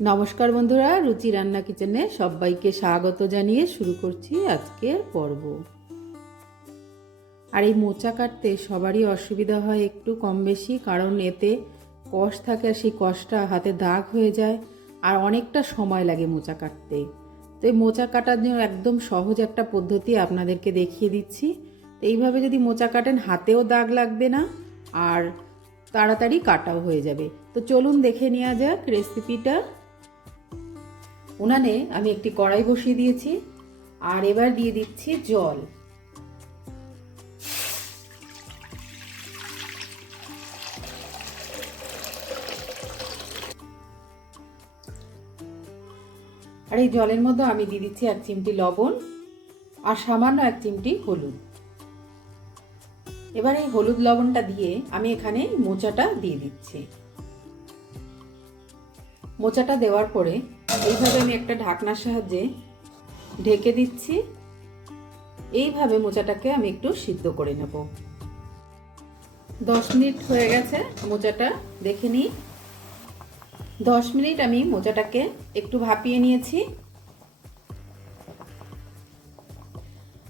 নমস্কার বন্ধুরা, রুচি রান্না কিচেনে সবাইকে স্বাগত জানিয়ে শুরু করছি আজকের পর্ব। আর এই মোচা কাটতে সবারই অসুবিধা হয় একটু কম বেশি, কারণ এতে কষ থাকে আর সেই কষটা হাতে দাগ হয়ে যায় আর অনেকটা সময় লাগে মোচা কাটতে। তো এই মোচা কাটার জন্য একদম সহজ একটা পদ্ধতি আপনাদেরকে দেখিয়ে দিচ্ছি। তো এইভাবে যদি মোচা কাটেন, হাতেও দাগ লাগবে না আর তাড়াতাড়ি কাটাও হয়ে যাবে। তো চলুন দেখে নেওয়া যাক রেসিপিটা। উনানে আমি একটি কড়াই বসিয়ে দিয়েছি আর এবার দিয়ে দিচ্ছি জল। আর এই জলের মধ্যে আমি দিয়ে দিচ্ছি এক চিমটি লবণ আর সামান্য এক চিমটি হলুদ। এবার এই হলুদ লবণটা দিয়ে আমি এখানে মোচাটা দিয়ে দিচ্ছি। মোচাটা দেওয়ার পরে এইভাবে আমি একটা ঢাকনার সাহায্যে ঢেকে দিচ্ছি। এইভাবে মোচাটাকে আমি একটু সিদ্ধ করে নেব। দশ মিনিট হয়ে গেছে মোচাটা, দেখে নিই। দশ মিনিট আমি মোচাটাকে একটু ভাপিয়ে নিয়েছি।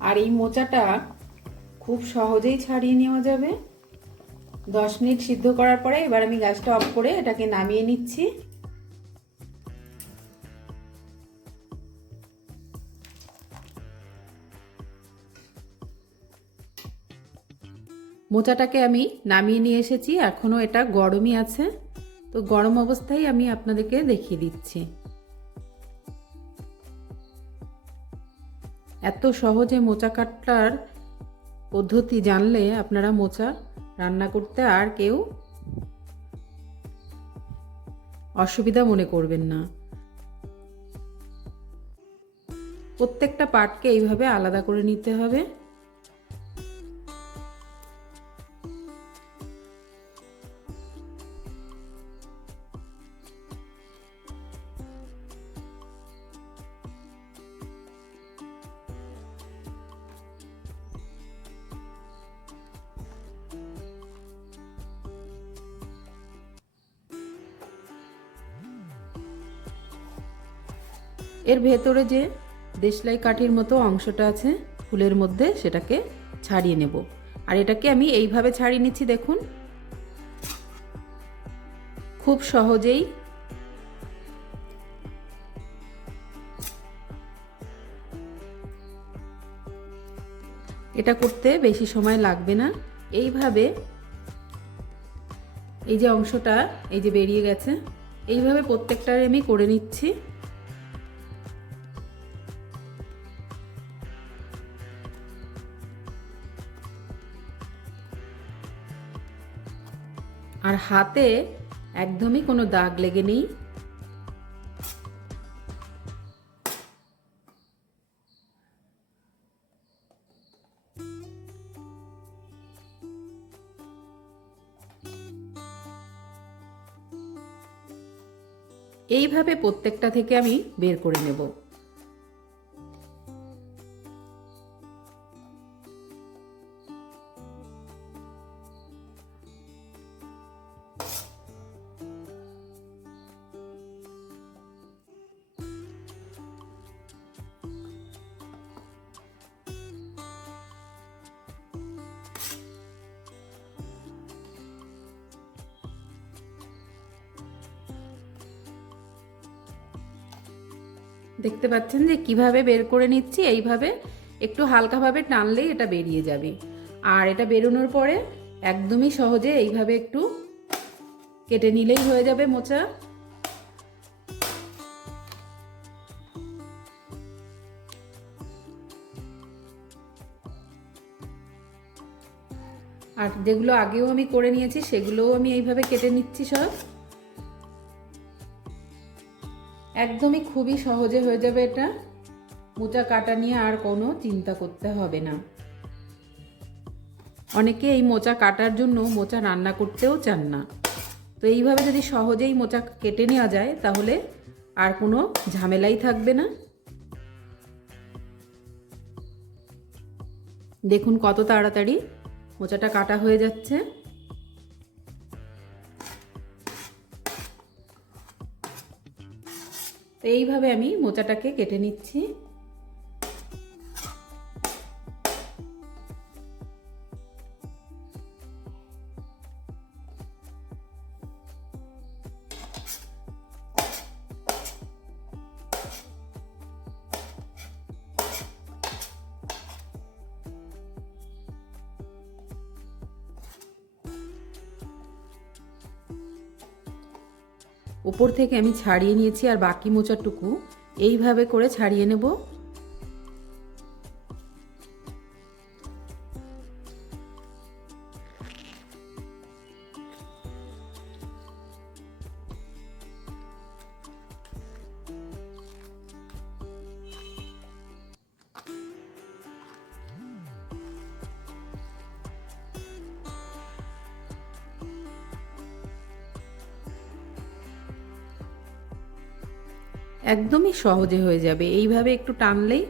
আর এই মোচাটা খুব সহজেই ছাড়িয়ে নেওয়া যাবে। দশ মিনিট সিদ্ধ করার পরে এবার আমি গ্যাসটা অফ করে এটাকে নামিয়ে নিচ্ছি। মোচাটাকে আমি নামিয়ে নিয়ে এসেছি এখনও এটা গরমই আছে। তো গরম অবস্থায় আমি আপনাদেরকে দেখিয়ে দিচ্ছি। এত সহজে মোচা কাটার পদ্ধতি জানলে আপনারা মোচা রান্না করতে আর কেউ অসুবিধা মনে করবেন না। প্রত্যেকটা পার্টকে এইভাবে আলাদা করে নিতে হবে। এর ভেতরে যে দেশলাই কাঠির মতো অংশটা আছে, ফুলের মধ্যে সেটাকে ছাড়িয়ে নেব। আর এটাকে আমি এইভাবে ছাড়িয়ে নিচ্ছি, দেখুন। খুব সহজেই এটা করতে বেশি সময় লাগবে না। এইভাবে এই যে অংশটা এই যে বেরিয়ে গেছে, এইভাবে প্রত্যেকটারে আমি করে নিচ্ছি। আর হাতে একদমই কোনো দাগ লেগে নেই। এইভাবে প্রত্যেকটা থেকে আমি বের করে নেব। দেখতে পাচ্ছেন যে কীভাবে বের করে নিচ্ছি, এইভাবে একটু হালকাভাবে টানলেই এটা বেরিয়ে যাবে। আর এটা বেরোনোর পরে একদমই সহজে এইভাবে একটু কেটে নিলেই হয়ে যাবে মোচা। আর যেগুলো আগেও আমি করে নিয়েছি, সেগুলোও আমি এইভাবে কেটে নিচ্ছি সব। একদমই খুবই সহজে হয়ে যাবে এটা। মোচা কাটা নিয়ে আর কোনো চিন্তা করতে হবে না। অনেকে এই মোচা কাটার জন্য মোচা রান্না করতেও চান না। তো এইভাবে যদি সহজেই মোচা কেটে নেওয়া যায়, তাহলে আর কোনো ঝামেলাই থাকবে না। দেখুন কত তাড়াতাড়ি মোচাটা কাটা হয়ে যাচ্ছে। তো এইভাবে আমি মোচাটাকে কেটে নিচ্ছি। উপর থেকে আমি ছাড়িয়ে নিয়েছি আর বাকি মোচাটুকু এইভাবে করে ছাড়িয়ে নেব। একদমই সহজে হয়ে যাবে। এইভাবে একটু টানলেই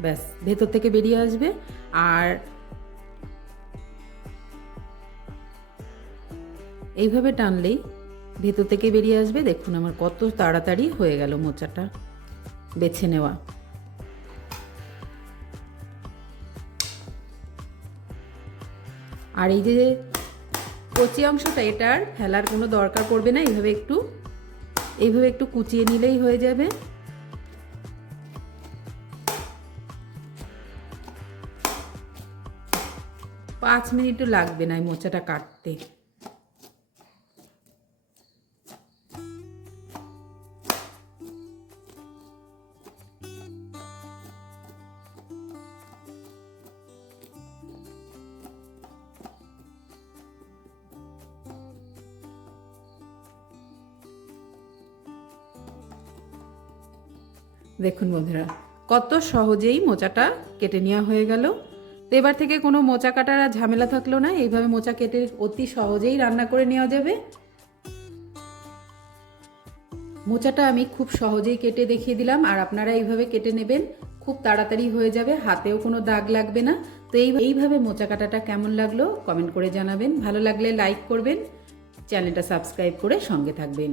ব্যাস, ভেতর থেকে বেরিয়ে আসবে। আর এইভাবে টানলেই ভেতর থেকে বেরিয়ে আসবে। দেখুন আমার কত তাড়াতাড়ি হয়ে গেল মোচাটা, বেছে নেওয়া। আর এই যে কচি অংশটা, এটার ফেলার কোনো দরকার পড়বে না। এইভাবে একটু এইভাবে একটু কুচিয়ে নিলেই হয়ে যাবে। পাঁচ মিনিটও লাগবে না এই মোচাটা কাটতে। দেখুন বন্ধুরা, কত সহজেই মোচাটা কেটে নেওয়া হয়ে গেল। তো এবার থেকে কোনো মোচা কাটার আর ঝামেলা থাকল না, এইভাবে মোচা কেটে অতি সহজেই রান্না করে নেওয়া যাবে। মোচাটা আমি খুব সহজেই কেটে দেখিয়ে দিলাম, আর আপনারা এইভাবে কেটে নেবেন, খুব তাড়াতাড়ি হয়ে যাবে, হাতেও কোনো দাগ লাগবে না। তো এই, এইভাবে মোচা কাটাটা কেমন লাগল কমেন্ট করে জানাবেন, ভালো লাগলে লাইক করবেন, চ্যানেলটা সাবস্ক্রাইব করে সঙ্গে থাকবেন।